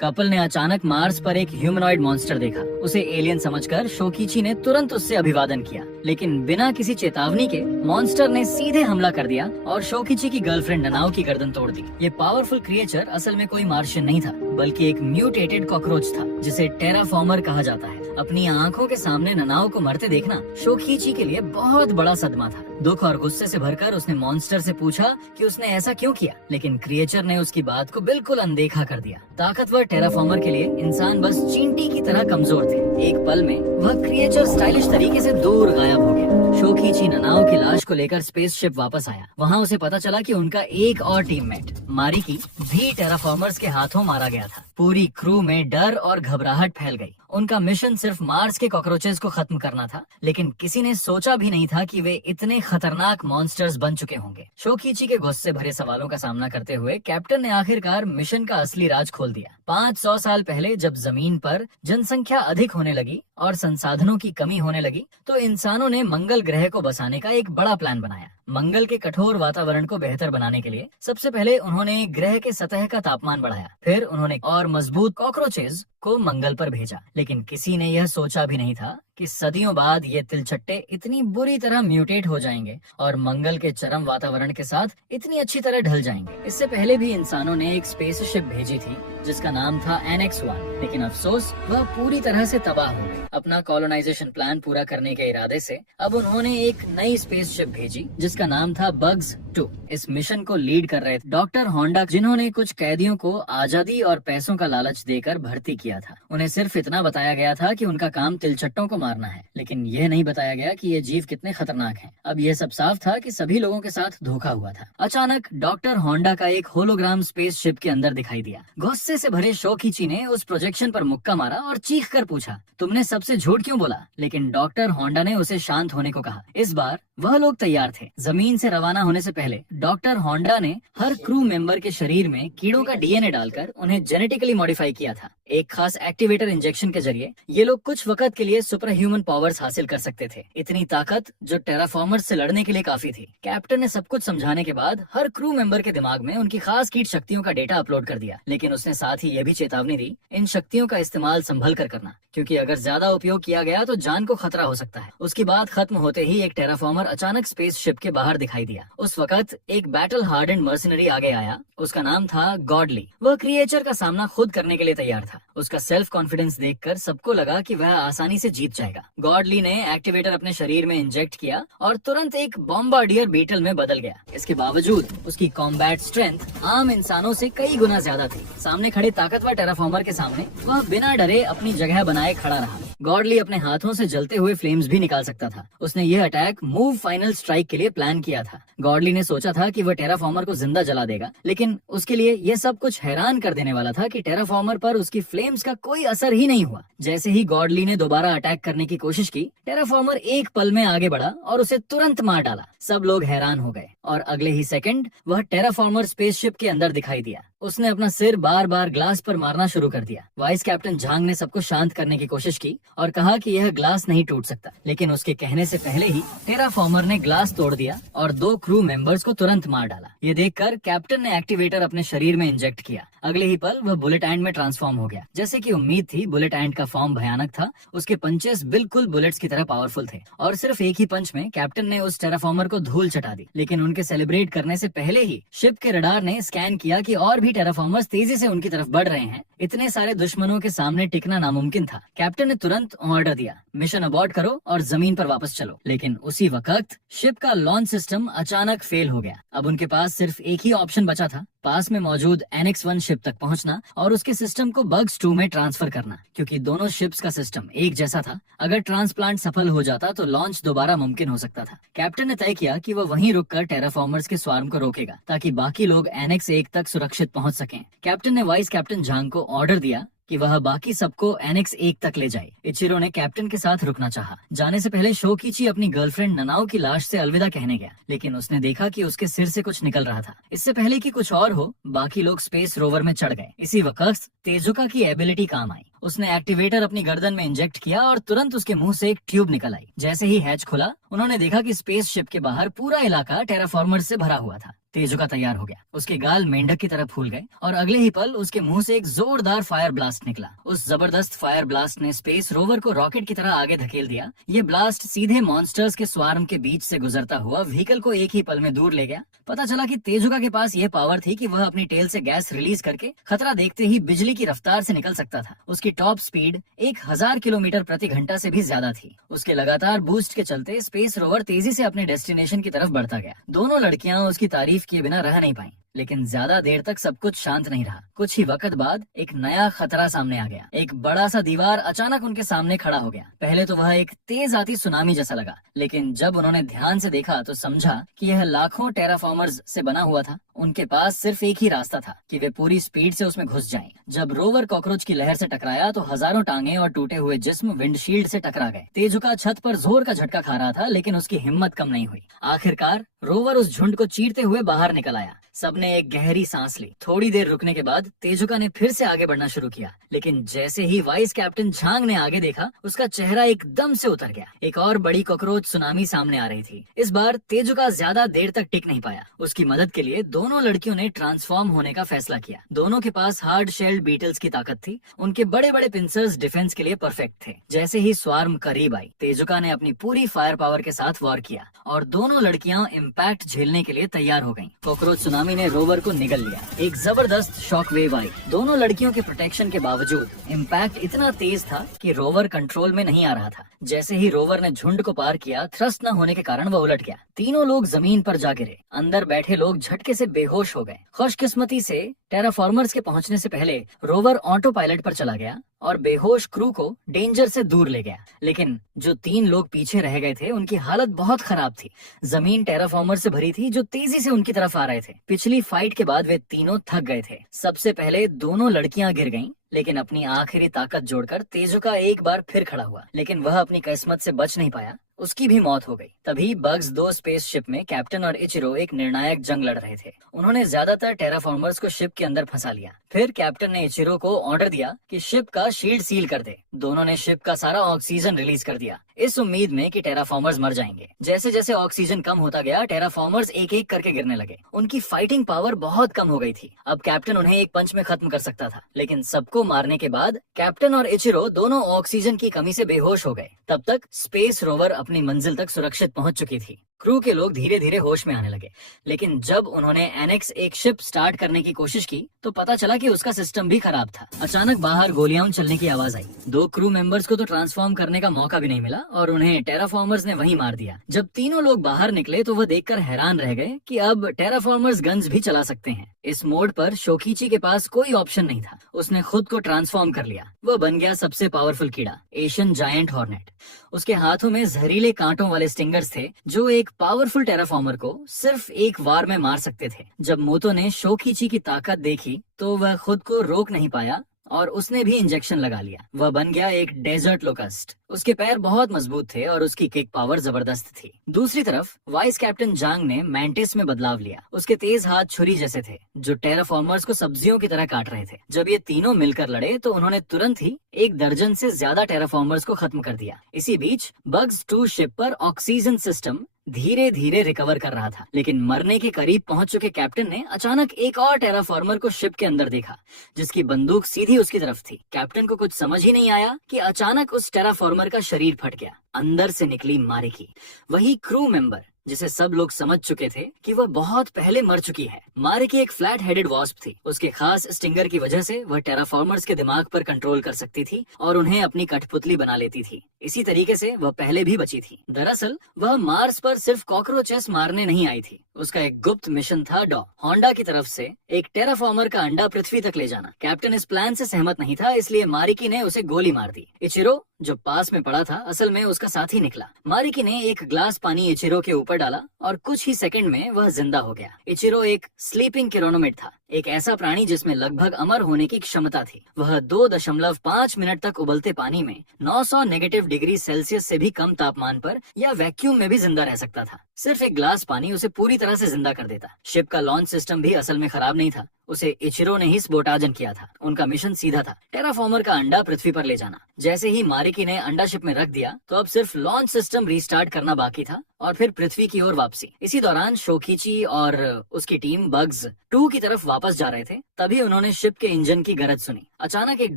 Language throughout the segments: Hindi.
कपल ने अचानक मार्स पर एक ह्यूमनॉइड मॉन्स्टर देखा। उसे एलियन समझकर शोकिची ने तुरंत उससे अभिवादन किया, लेकिन बिना किसी चेतावनी के मॉन्स्टर ने सीधे हमला कर दिया और शोकिची की गर्लफ्रेंड ननाओ की गर्दन तोड़ दी। ये पावरफुल क्रिएचर असल में कोई मार्शियन नहीं था, बल्कि एक म्यूटेटेड कॉकरोच था जिसे टेराफॉर्मर कहा जाता है। अपनी आंखों के सामने ननाओ को मरते देखना शोकिची के लिए बहुत बड़ा सदमा था। दुख और गुस्से से भरकर उसने मॉन्स्टर से पूछा कि उसने ऐसा क्यों किया, लेकिन क्रिएचर ने उसकी बात को बिल्कुल अनदेखा कर दिया। ताकतवर टेराफॉर्मर के लिए इंसान बस चींटी की तरह कमजोर थे। एक पल में वह क्रिएचर स्टाइलिश तरीके से दूर गायब हो गया। शोकिची ननाओ की लाश को लेकर स्पेसशिप वापस आया। वहाँ उसे पता चला कि उनका एक और टीममेट मारिकी भी टेराफॉर्मर्स के हाथों मारा गया था। पूरी क्रू में डर और घबराहट फैल गई। उनका मिशन सिर्फ मार्स के कॉकरोचेस को खत्म करना था, लेकिन किसी ने सोचा भी नहीं था कि वे इतने खतरनाक मॉन्स्टर्स बन चुके होंगे। शोकिची के गुस्से भरे सवालों का सामना करते हुए कैप्टन ने आखिरकार मिशन का असली राज खोल दिया। 500 साल पहले जब जमीन पर जनसंख्या अधिक होने लगी और संसाधनों की कमी होने लगी, तो इंसानों ने मंगल ग्रह को बसाने का एक बड़ा प्लान बनाया। मंगल के कठोर वातावरण को बेहतर बनाने के लिए सबसे पहले उन्होंने ग्रह के सतह का तापमान बढ़ाया। फिर उन्होंने और मजबूत कॉकरोचेस को मंगल पर भेजा, लेकिन किसी ने यह सोचा भी नहीं था कि सदियों बाद ये तिलचट्टे इतनी बुरी तरह म्यूटेट हो जाएंगे और मंगल के चरम वातावरण के साथ इतनी अच्छी तरह ढल जाएंगे। इससे पहले भी इंसानों ने एक स्पेसशिप भेजी थी जिसका नाम था NX-1, लेकिन अफसोस वह पूरी तरह से तबाह हो गई। अपना कॉलोनाइजेशन प्लान पूरा करने के इरादे से अब उन्होंने एक नई स्पेसशिप भेजी जिसका नाम था बग्स 2। इस मिशन को लीड कर रहे थे डॉक्टर होंडा, जिन्होंने कुछ कैदियों को आजादी और पैसों का लालच देकर भर्ती किया था। उन्हें सिर्फ इतना बताया गया था कि उनका काम तिलचट्टों को मारना है, लेकिन यह नहीं बताया गया कि ये जीव कितने खतरनाक हैं। अब यह सब साफ था कि सभी लोगों के साथ धोखा हुआ था। अचानक डॉक्टर होंडा का एक होलोग्राम स्पेसशिप के अंदर दिखाई दिया। गुस्से से भरे शोकिची ने उस प्रोजेक्शन पर मुक्का मारा और चीख कर पूछा, तुमने सबसे झूठ क्यों बोला? लेकिन डॉक्टर होंडा ने उसे शांत होने को कहा। इस बार वह लोग तैयार थे। जमीन से रवाना होने से पहले डॉक्टर होंडा ने हर क्रू मेंबर के शरीर में कीड़ों का DNA डालकर उन्हें जेनेटिकली मॉडिफाई किया था। एक खास एक्टिवेटर इंजेक्शन के जरिए ये लोग कुछ वक्त के लिए सुपर ह्यूमन पावर्स हासिल कर सकते थे। इतनी ताकत जो टेराफॉर्मर्स से लड़ने के लिए काफी थी। कैप्टन ने सब कुछ समझाने के बाद हर क्रू मेंबर के दिमाग में उनकी खास कीट शक्तियों का डेटा अपलोड कर दिया, लेकिन उसने साथ ही यह भी चेतावनी दी, इन शक्तियों का इस्तेमाल संभल कर करना, क्योंकि अगर ज्यादा उपयोग किया गया तो जान को खतरा हो सकता है। उसकी बात खत्म होते ही एक टेराफॉर्मर अचानक स्पेसशिप के बाहर दिखाई दिया। उस वक्त एक बैटल हार्डेंड मर्सिनरी आगे आया। उसका नाम था गॉडली। वह क्रिएचर का सामना खुद करने के लिए तैयार था। उसका सेल्फ कॉन्फिडेंस देखकर सबको लगा कि वह आसानी से जीत जाएगा। गॉडली ने एक्टिवेटर अपने शरीर में इंजेक्ट किया और तुरंत एक बॉम्बार्डियर बीटल में बदल गया। इसके बावजूद उसकी कॉम्बैट स्ट्रेंथ आम इंसानों से कई गुना ज्यादा थी। सामने खड़े ताकतवर टेराफॉर्मर के सामने वह बिना डरे अपनी जगह बनाए खड़ा रहा। गॉडली अपने हाथों से जलते हुए फ्लेम्स भी निकाल सकता था। उसने यह अटैक मूव फाइनल स्ट्राइक के लिए प्लान किया था। गॉडली ने सोचा था कि वह टेराफॉर्मर को जिंदा जला देगा, लेकिन उसके लिए यह सब कुछ हैरान कर देने वाला था कि टेराफॉर्मर पर उसकी फ्लेम्स का कोई असर ही नहीं हुआ। जैसे ही गॉडली ने दोबारा अटैक करने की कोशिश की, टेराफॉर्मर एक पल में आगे बढ़ा और उसे तुरंत मार डाला। सब लोग हैरान हो गए और अगले ही सेकंड वह टेराफॉर्मर स्पेसशिप के अंदर दिखाई दिया। उसने अपना सिर बार बार ग्लास पर मारना शुरू कर दिया। वाइस कैप्टन झांग ने सबको शांत करने की कोशिश की और कहा कि यह ग्लास नहीं टूट सकता, लेकिन उसके कहने से पहले ही टेराफॉर्मर ने ग्लास तोड़ दिया और 2 क्रू मेंबर्स को तुरंत मार डाला। ये देखकर कैप्टन ने एक्टिवेटर अपने शरीर में इंजेक्ट किया। अगले ही पल वह बुलेट एंड में ट्रांसफॉर्म हो गया। जैसे कि उम्मीद थी, बुलेट एंड का फॉर्म भयानक था। उसके पंचेस बिल्कुल बुलेट्स की तरह पावरफुल थे और सिर्फ एक ही पंच में कैप्टन ने उस टेराफॉर्मर को धूल चटा दी। लेकिन उनके सेलिब्रेट करने से पहले ही शिप के रडार ने स्कैन किया कि और भी टेराफॉर्मर्स तेजी से उनकी तरफ बढ़ रहे हैं। इतने सारे दुश्मनों के सामने टिकना नामुमकिन था। कैप्टन ने तुरंत ऑर्डर दिया, मिशन अबॉर्ट करो और जमीन पर वापस चलो। लेकिन उसी वक्त शिप का लॉन्च सिस्टम अचानक फेल हो गया। अब उनके पास सिर्फ एक ही ऑप्शन बचा था, पास में मौजूद NX-1 शिप तक पहुंचना और उसके सिस्टम को बग्स 2 में ट्रांसफर करना, क्योंकि दोनों शिप्स का सिस्टम एक जैसा था। अगर ट्रांसप्लांट सफल हो जाता तो लॉन्च दोबारा मुमकिन हो सकता था। कैप्टन ने तय किया कि वह वहीं रुककर टेराफॉर्मर्स के स्वार्म को रोकेगा ताकि बाकी लोग NX-1 तक सुरक्षित पहुंच सकें। कैप्टन ने वाइस कैप्टन झांग को ऑर्डर दिया कि वह बाकी सबको NX-1 तक ले जाए। इचिरो ने कैप्टन के साथ रुकना चाहा। जाने से पहले शोकिची अपनी गर्लफ्रेंड ननाओ की लाश से अलविदा कहने गया, लेकिन उसने देखा कि उसके सिर से कुछ निकल रहा था। इससे पहले कि कुछ और हो, बाकी लोग स्पेस रोवर में चढ़ गए। इसी वक्त तेजुका की एबिलिटी काम आई। उसने एक्टिवेटर अपनी गर्दन में इंजेक्ट किया और तुरंत उसके मुंह से एक ट्यूब निकल आई। जैसे ही हैच खुला, उन्होंने देखा कि स्पेस शिप के बाहर पूरा इलाका टेराफॉर्मर से भरा हुआ था। तेजुका तैयार हो गया। उसके गाल मेंढक की तरह फूल गए और अगले ही पल उसके मुंह से एक जोरदार फायर ब्लास्ट निकला। उस जबरदस्त फायर ब्लास्ट ने स्पेस रोवर को रॉकेट की तरह आगे धकेल दिया। ये ब्लास्ट सीधे मॉन्स्टर्स के स्वार्म के बीच से गुजरता हुआ व्हीकल को एक ही पल में दूर ले गया। पता चला कि तेजुका के पास यह पावर थी कि वह अपनी टेल से गैस रिलीज करके खतरा देखते ही बिजली की रफ्तार से निकल सकता था। उसकी टॉप स्पीड 1000 किलोमीटर प्रति घंटा से भी ज्यादा थी। उसके लगातार बूस्ट के चलते स्पेस रोवर तेजी से अपने डेस्टिनेशन की तरफ बढ़ता गया। दोनों लड़कियां उसकी तारीफ किए बिना रह नहीं पाई, लेकिन ज्यादा देर तक सब कुछ शांत नहीं रहा। कुछ ही वक्त बाद एक नया खतरा सामने आ गया। एक बड़ा सा दीवार अचानक उनके सामने खड़ा हो गया। पहले तो वह एक तेज आती सुनामी जैसा लगा, लेकिन जब उन्होंने ध्यान से देखा तो समझा कि यह लाखों टेराफॉर्मर्स से बना हुआ था। उनके पास सिर्फ एक ही रास्ता था कि वे पूरी स्पीड से उसमें घुस जाएं। जब रोवर कॉकरोच की लहर से टकराया तो हजारों टांगे और टूटे हुए जिस्म विंडशील्ड से टकरा गए। तेजुका छत पर जोर का झटका खा रहा था, लेकिन उसकी हिम्मत कम नहीं हुई। आखिरकार रोवर उस झुंड को चीरते हुए बाहर निकल आया। सबने एक गहरी सांस ली। थोड़ी देर रुकने के बाद तेजुका ने फिर से आगे बढ़ना शुरू किया, लेकिन जैसे ही वाइस कैप्टन झांग ने आगे देखा, उसका चेहरा एकदम से उतर गया। एक और बड़ी कॉकरोच सुनामी सामने आ रही थी। इस बार तेजुका ज्यादा देर तक टिक नहीं पाया। उसकी मदद के लिए दोनों लड़कियों ने ट्रांसफॉर्म होने का फैसला किया। दोनों के पास हार्ड शेल्ड बीटल्स की ताकत थी। उनके बड़े बड़े पिंसर्स डिफेंस के लिए परफेक्ट थे। जैसे ही स्वार्म करीब आई, तेजुका ने अपनी पूरी फायर पावर के साथ वॉर किया और दोनों लड़कियां इम्पैक्ट झेलने के लिए तैयार हो गयी। कॉकरोच सुनामी ने रोवर को निगल लिया। एक जबरदस्त शॉक वेव आई। दोनों लड़कियों के प्रोटेक्शन के बावजूद इम्पैक्ट इतना तेज था कि रोवर कंट्रोल में नहीं आ रहा था। जैसे ही रोवर ने झुंड को पार किया, थ्रस्ट न होने के कारण वह उलट गया। तीनों लोग जमीन पर जा गिरे। अंदर बैठे लोग झटके से बेहोश हो गए। खुशकिस्मती से टेराफॉर्मर्स के पहुंचने से पहले रोवर ऑटो पायलट पर चला गया और बेहोश क्रू को डेंजर से दूर ले गया। लेकिन जो 3 लोग पीछे रह गए थे, उनकी हालत बहुत खराब थी। जमीन टेराफॉर्मर से भरी थी जो तेजी से उनकी तरफ आ रहे थे। पिछली फाइट के बाद वे तीनों थक गए थे। सबसे पहले दोनों लड़कियां गिर गईं, लेकिन अपनी आखिरी ताकत जोड़कर तेजुका एक बार फिर खड़ा हुआ, लेकिन वह अपनी किस्मत से बच नहीं पाया। उसकी भी मौत हो गई। तभी बग्स 2 स्पेसशिप में कैप्टन और इचिरो एक निर्णायक जंग लड़ रहे थे। उन्होंने ज्यादातर टेराफॉर्मर्स को शिप के अंदर फंसा लिया। फिर कैप्टन ने इचिरो को ऑर्डर दिया कि शिप का शील्ड सील कर दे। दोनों ने शिप का सारा ऑक्सीजन रिलीज कर दिया, इस उम्मीद में कि टेराफॉर्मर्स मर जाएंगे। जैसे जैसे ऑक्सीजन कम होता गया, टेराफॉर्मर्स एक एक करके गिरने लगे। उनकी फाइटिंग पावर बहुत कम हो गई थी। अब कैप्टन उन्हें एक पंच में खत्म कर सकता था, लेकिन सबको मारने के बाद कैप्टन और इचिरो दोनों ऑक्सीजन की कमी से बेहोश हो गए। तब तक स्पेस रोवर अपनी मंजिल तक सुरक्षित पहुंच चुकी थी। क्रू के लोग धीरे धीरे होश में आने लगे, लेकिन जब उन्होंने एनेक्स एक शिप स्टार्ट करने की कोशिश की तो पता चला कि उसका सिस्टम भी खराब था। अचानक बाहर गोलियां चलने की आवाज आई। 2 क्रू मेंबर्स को तो ट्रांसफॉर्म करने का मौका भी नहीं मिला और उन्हें टेराफॉर्मर्स ने वहीं मार दिया। जब तीनों लोग बाहर निकले तो वह देखकर हैरान रह गए कि अब टेराफॉर्मर्स गन्स भी चला सकते हैं। इस मोड पर शोकिची के पास कोई ऑप्शन नहीं था। उसने खुद को ट्रांसफॉर्म कर लिया। वह बन गया सबसे पावरफुल कीड़ा, एशियन जायंट हॉर्नेट। उसके हाथों में जहरीले कांटों वाले स्टिंगर्स थे जो एक पावरफुल टेराफॉर्मर को सिर्फ एक वार में मार सकते थे। जब मोतो ने शोकिची की ताकत देखी तो वह खुद को रोक नहीं पाया और उसने भी इंजेक्शन लगा लिया। वह बन गया एक डेजर्ट लोकस्ट। उसके पैर बहुत मजबूत थे और उसकी किक पावर जबरदस्त थी। दूसरी तरफ वाइस कैप्टन जांग ने मैंटिस में बदलाव लिया। उसके तेज हाथ छुरी जैसे थे जो टेराफॉर्मर्स को सब्जियों की तरह काट रहे थे। जब ये तीनों मिलकर लड़े तो उन्होंने तुरंत ही 1 दर्जन से ज्यादा टेराफॉर्मर्स को खत्म कर दिया। इसी बीच बग्स 2 शिप पर ऑक्सीजन सिस्टम धीरे धीरे रिकवर कर रहा था, लेकिन मरने के करीब पहुंच चुके कैप्टन ने अचानक एक और टेराफॉर्मर को शिप के अंदर देखा जिसकी बंदूक सीधी उसकी तरफ थी। कैप्टन को कुछ समझ ही नहीं आया कि अचानक उस टेराफॉर्मर का शरीर फट गया। अंदर से निकली मारिकी, वही क्रू मेंबर जिसे सब लोग समझ चुके थे कि वह बहुत पहले मर चुकी है। मारिकी एक फ्लैट हेडेड वॉस्प थी। उसके खास स्टिंगर की वजह से वह टेराफॉर्मर्स के दिमाग पर कंट्रोल कर सकती थी और उन्हें अपनी कठपुतली बना लेती थी। इसी तरीके से वह पहले भी बची थी। दरअसल वह मार्स पर सिर्फ कॉकरोचेस मारने नहीं आई थी। उसका एक गुप्त मिशन था होंडा की तरफ से एक टेराफॉर्मर का अंडा पृथ्वी तक ले जाना। कैप्टन इस प्लान से सहमत नहीं था, इसलिए मारिकी ने उसे गोली मार दी। इचिरो जो पास में पड़ा था असल में उसका साथी निकला। मारिकी ने एक ग्लास पानी इचिरो के ऊपर डाला और कुछ ही सेकंड में वह जिंदा हो गया। इचिरो एक स्लीपिंग किरोनोमेट था, एक ऐसा प्राणी जिसमें लगभग अमर होने की क्षमता थी। वह 2.5 मिनट तक उबलते पानी में 900 नेगेटिव डिग्री सेल्सियस से भी कम तापमान पर या वैक्यूम में भी जिंदा रह सकता था। सिर्फ एक ग्लास पानी उसे पूरी तरह से जिंदा कर देता। शिप का लॉन्च सिस्टम भी असल में खराब नहीं था, उसे इचिरो ने ही सबोटाजन किया था। उनका मिशन सीधा था, टेराफॉर्मर का अंडा पृथ्वी पर ले जाना। जैसे ही मारिकी ने अंडा शिप में रख दिया तो अब सिर्फ लॉन्च सिस्टम रीस्टार्ट करना बाकी था और फिर पृथ्वी की ओर वापसी। इसी दौरान शोकिची और उसकी टीम बग्स 2 की तरफ वापस जा रहे थे। तभी उन्होंने शिप के इंजन की गरज सुनी। अचानक एक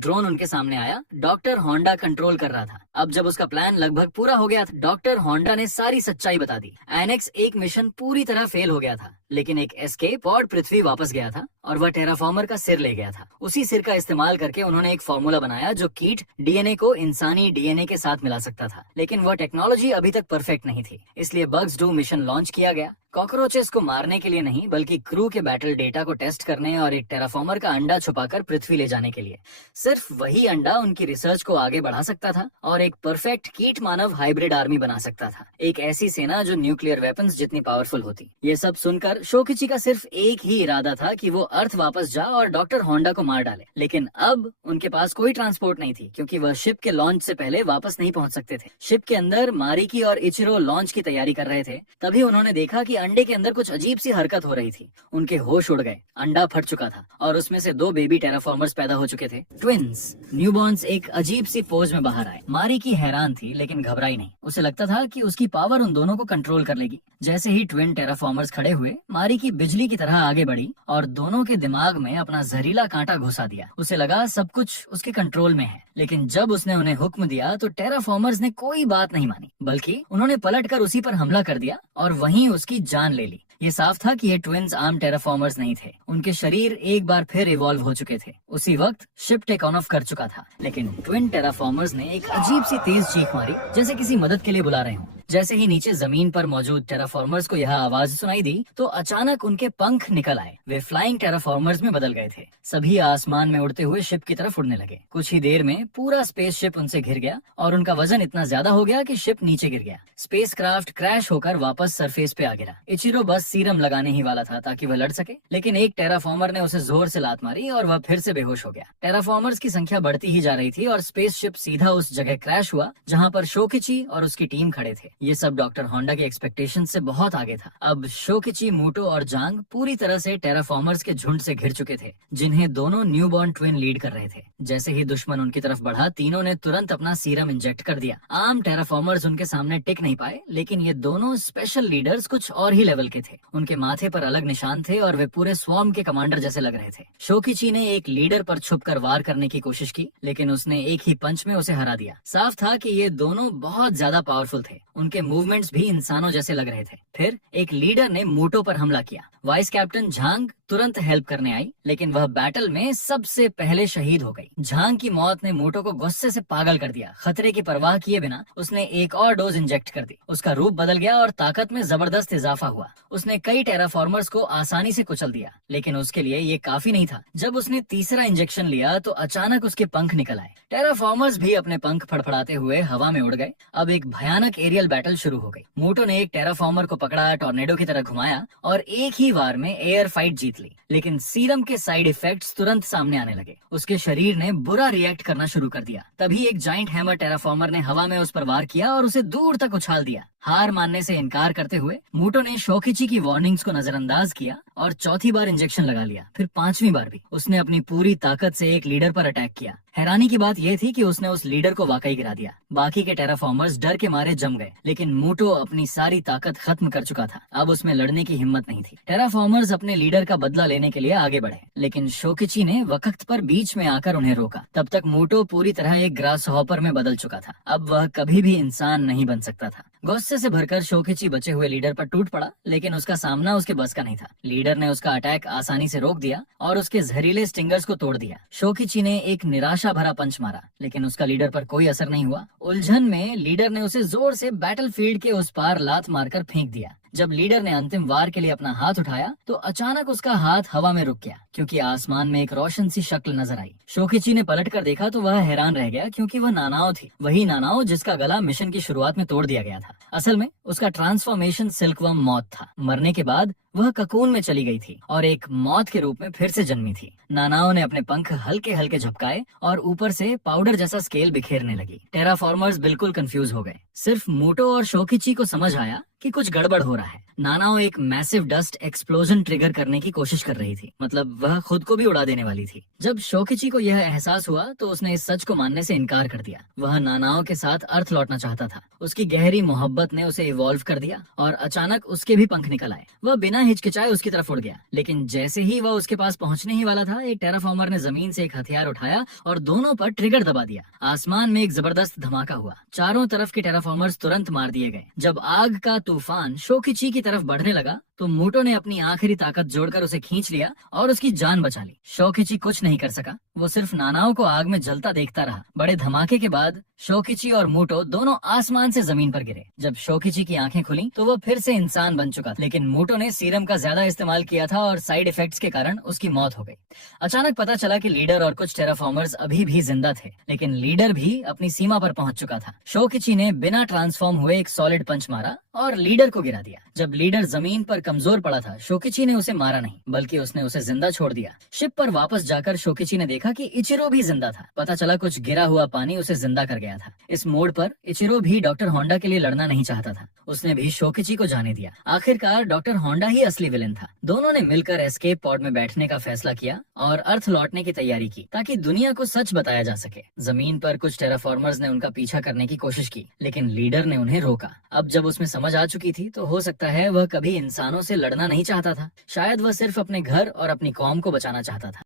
ड्रोन उनके सामने आया। डॉक्टर होंडा कंट्रोल कर रहा था। अब जब उसका प्लान लगभग पूरा हो गया था, डॉक्टर होंडा ने सारी सच्चाई बता दी। एनेक्स एक मिशन पूरी तरह फेल हो गया था, लेकिन एक एस्केप पॉड पृथ्वी वापस गया था और वह टेराफॉर्मर का सिर ले गया था। उसी सिर का इस्तेमाल करके उन्होंने एक फॉर्मूला बनाया जो कीट डीएनए को इंसानी डीएनए के साथ मिला सकता था, लेकिन वह टेक्नोलॉजी अभी तक परफेक्ट नहीं थी। इसलिए बग्स 2 मिशन लॉन्च किया गया, कॉकरोचेस को मारने के लिए नहीं बल्कि क्रू के बैटल डेटा को टेस्ट करने और एक टेराफॉर्मर का अंडा छुपाकर पृथ्वी ले जाने के लिए। सिर्फ वही अंडा उनकी रिसर्च को आगे बढ़ा सकता था और एक परफेक्ट कीट मानव हाइब्रिड आर्मी बना सकता था, एक ऐसी सेना जो न्यूक्लियर वेपन्स जितनी पावरफुल होती। ये सब सुनकर शोकिची का सिर्फ एक ही इरादा था कि वो अर्थ वापस जा और डॉक्टर होंडा को मार डाले। लेकिन अब उनके पास कोई ट्रांसपोर्ट नहीं थी, क्योंकि वह शिप के लॉन्च से पहले वापस नहीं पहुंच सकते थे। शिप के अंदर मारिकी और इचिरो लॉन्च की तैयारी कर रहे थे। तभी उन्होंने देखा कि अंडे के अंदर कुछ अजीब सी हरकत हो रही थी। उनके होश उड़ गए। अंडा फट चुका था और उसमें से 2 बेबी टेराफॉर्मर्स पैदा हो चुके थे, ट्विंस। न्यूबॉर्न्स एक अजीब सी पोज में बाहर आए। मारिकी हैरान थी लेकिन घबराई नहीं। उसे लगता था कि उसकी पावर उन दोनों को कंट्रोल कर लेगी। जैसे ही ट्विन टेराफॉर्मर्स खड़े हुए, मारिकी बिजली की तरह आगे बढ़ी और दोनों के दिमाग में अपना जहरीला कांटा घुसा दिया। उसे लगा सब कुछ उसके कंट्रोल में है, लेकिन जब उसने उन्हें हुक्म दिया तो टेराफॉर्मर्स ने कोई बात नहीं मानी, बल्कि उन्होंने पलटकर उसी पर हमला कर दिया और वहीं उसकी जान ले ली। ये साफ था कि ये ट्विन्स आम टेराफॉर्मर्स नहीं थे। उनके शरीर एक बार फिर इवॉल्व हो चुके थे। उसी वक्त शिप टेक ऑन ऑफ कर चुका था, लेकिन ट्विन टेराफॉर्मर्स ने एक अजीब सी तेज चीख मारी, जैसे किसी मदद के लिए बुला रहे हों। जैसे ही नीचे जमीन पर मौजूद टेराफॉर्मर्स को यह आवाज सुनाई दी तो अचानक उनके पंख निकल आए। वे फ्लाइंग टेराफॉर्मर्स में बदल गए थे। सभी आसमान में उड़ते हुए शिप की तरफ उड़ने लगे। कुछ ही देर में पूरा स्पेस शिप उनसे घिर गया और उनका वजन इतना ज्यादा हो गया कि शिप नीचे गिर गया। स्पेस क्राफ्ट क्रैश होकर वापस सरफेस पे आ गिरा। इचिरो बस सीरम लगाने ही वाला था ताकि वह लड़ सके, लेकिन एक टेराफॉर्मर ने उसे जोर से लात मारी और वह फिर से बेहोश हो गया। टेराफॉर्मर्स की संख्या बढ़ती ही जा रही थी और स्पेस शिप सीधा उस जगह क्रैश हुआ जहाँ पर शोकिची और उसकी टीम खड़े थे। ये सब डॉक्टर होंडा के एक्सपेक्टेशन से बहुत आगे था। अब शोकिची, मूटो और जांग पूरी तरह से टेराफॉर्मर्स के झुंड से घिर चुके थे, जिन्हें दोनों न्यूबॉर्न ट्विन लीड कर रहे थे। जैसे ही दुश्मन उनकी तरफ बढ़ा, तीनों ने तुरंत अपना सीरम इंजेक्ट कर दिया। आम टेराफॉर्मर्स उनके सामने टिक नहीं पाए, लेकिन ये दोनों स्पेशल लीडर्स कुछ और ही लेवल के थे। उनके माथे पर अलग निशान थे और वे पूरे स्वॉर्म के कमांडर जैसे लग रहे थे। शोकिची ने एक लीडर पर छुपकर वार करने की कोशिश की, लेकिन उसने एक ही पंच में उसे हरा दिया। साफ था कि ये दोनों बहुत ज्यादा पावरफुल थे। उनके मूवमेंट्स भी इंसानों जैसे लग रहे थे। फिर एक लीडर ने मूटो पर हमला किया। वाइस कैप्टन झांग तुरंत हेल्प करने आई, लेकिन वह बैटल में सबसे पहले शहीद हो गई। झांग की मौत ने मूटो को गुस्से से पागल कर दिया। खतरे की परवाह किए बिना उसने एक और डोज इंजेक्ट कर दी। उसका रूप बदल गया और ताकत में जबरदस्त इजाफा हुआ। उसने कई टेराफॉर्मर्स को आसानी से कुचल दिया, लेकिन उसके लिए ये काफी नहीं था। जब उसने तीसरा इंजेक्शन लिया तो अचानक उसके पंख निकल आए। टेराफॉर्मर्स भी अपने पंख फड़फड़ाते हुए हवा में उड़ गए। अब एक भयानक एरियल बैटल शुरू हो गई। मूटो ने एक टेराफॉर्मर को पकड़ा, टॉर्नेडो की तरह घुमाया और एक ही वार में एयर फाइट जीत ली। लेकिन सीरम के साइड इफेक्ट्स तुरंत सामने आने लगे। उसके शरीर ने बुरा रिएक्ट करना शुरू कर दिया। तभी एक जाइंट हैमर टेराफॉर्मर ने हवा में उस पर वार किया और उसे दूर तक उछाल दिया। हार मानने से इनकार करते हुए मूटो ने शोकिची की वार्निंग्स को नजरअंदाज किया और चौथी बार इंजेक्शन लगा लिया। फिर 5वीं बार भी उसने अपनी पूरी ताकत से एक लीडर पर अटैक किया। हैरानी की बात यह थी कि उसने उस लीडर को वाकई गिरा दिया। बाकी के टेराफॉर्मर्स डर के मारे जम गए, लेकिन मूटो अपनी सारी ताकत खत्म कर चुका था। अब उसमें लड़ने की हिम्मत नहीं थी। टेराफॉर्मर्स अपने लीडर का बदला लेने के लिए आगे बढ़े, लेकिन शोकिची ने वक्त पर बीच में आकर उन्हें रोका। तब तक मूटो पूरी तरह एक ग्रास हॉपर में बदल चुका था। अब वह कभी भी इंसान नहीं बन सकता था। गुस्से से भरकर शोकिची बचे हुए लीडर पर टूट पड़ा, लेकिन उसका सामना उसके बस का नहीं था। लीडर ने उसका अटैक आसानी से रोक दिया और उसके जहरीले स्टिंगर्स को तोड़ दिया। शोकिची ने एक निराशा भरा पंच मारा, लेकिन उसका लीडर पर कोई असर नहीं हुआ। उलझन में लीडर ने उसे जोर से बैटलफील्ड के उस पार लात मारकर फेंक दिया। जब लीडर ने अंतिम वार के लिए अपना हाथ उठाया तो अचानक उसका हाथ हवा में रुक गया, क्योंकि आसमान में एक रोशन सी शक्ल नजर आई। शोकिची ने पलट कर देखा तो वह हैरान रह गया, क्योंकि वह नानाओ थी। वही नानाओ जिसका गला मिशन की शुरुआत में तोड़ दिया गया था। असल में उसका ट्रांसफॉर्मेशन सिल्कवर्म मॉथ था। मरने के बाद वह ककून में चली गई थी और एक मौत के रूप में फिर से जन्मी थी। नानाओ ने अपने पंख हल्के हल्के झपकाए और ऊपर से पाउडर जैसा स्केल बिखेरने लगी। टेराफॉर्मर्स बिल्कुल कंफ्यूज हो गए। सिर्फ मूटो और शोकिची को समझ आया कि कुछ गड़बड़ हो रहा है। नानाओ एक मैसिव डस्ट एक्सप्लोजन ट्रिगर करने की कोशिश कर रही थी, मतलब वह खुद को भी उड़ा देने वाली थी। जब शोकिची को यह एहसास हुआ तो उसने इस सच को मानने से इनकार कर दिया। वह नानाओ के साथ अर्थ लौटना चाहता था। उसकी गहरी मोहब्बत ने उसे इवॉल्व कर दिया और अचानक उसके भी पंख निकल आए। वह बिना हिचकिचाए उसकी तरफ उड़ गया, लेकिन जैसे ही वह उसके पास पहुंचने ही वाला था, एक टेराफॉर्मर ने जमीन से एक हथियार उठाया और दोनों पर ट्रिगर दबा दिया। आसमान में एक जबरदस्त धमाका हुआ। चारों तरफ के टेराफॉर्मर्स तुरंत मार दिए गए। जब आग का तूफान शोकिची की तरफ बढ़ने लगा तो मूटो ने अपनी आखिरी ताकत जोड़कर उसे खींच लिया और उसकी जान बचा ली। शोकिची कुछ नहीं कर सका, वो सिर्फ नानाओ को आग में जलता देखता रहा। बड़े धमाके के बाद शोकिची और मूटो दोनों आसमान से जमीन पर गिरे। जब शोकिची की आंखें खुली तो वो फिर से इंसान बन चुका था, लेकिन मूटो ने सीरम का ज्यादा इस्तेमाल किया था और साइड इफेक्ट्स के कारण उसकी मौत हो गई। अचानक पता चला कि लीडर और कुछ टेराफॉर्मर्स अभी भी जिंदा थे, लेकिन लीडर भी अपनी सीमा पर पहुंच चुका था। शोकिची ने बिना ट्रांसफॉर्म हुए एक सॉलिड पंच मारा और लीडर को गिरा दिया। जब लीडर जमीन पर कमजोर पड़ा था, शोकिची ने उसे मारा नहीं, बल्कि उसने उसे जिंदा छोड़ दिया। शिप पर वापस जाकर शोकिची ने देखा कि इचिरो भी जिंदा था। पता चला कुछ गिरा हुआ पानी उसे जिंदा कर गया था। इस मोड़ पर इचिरो भी डॉक्टर होंडा के लिए लड़ना नहीं चाहता था। उसने भी शोकिची को जाने दिया। आखिरकार डॉक्टर होंडा ही असली विलेन था। दोनों ने मिलकर एस्केप पॉड में बैठने का फैसला किया और अर्थ लौटने की तैयारी की, ताकि दुनिया को सच बताया जा सके। जमीन पर कुछ टेराफॉर्मर्स ने उनका पीछा करने की कोशिश की, लेकिन लीडर ने उन्हें रोका। अब जब उसमें समझ आ चुकी थी तो हो सकता है वह कभी इंसानों से लड़ना नहीं चाहता था। शायद वह सिर्फ अपने घर और अपनी कौम को बचाना चाहता था।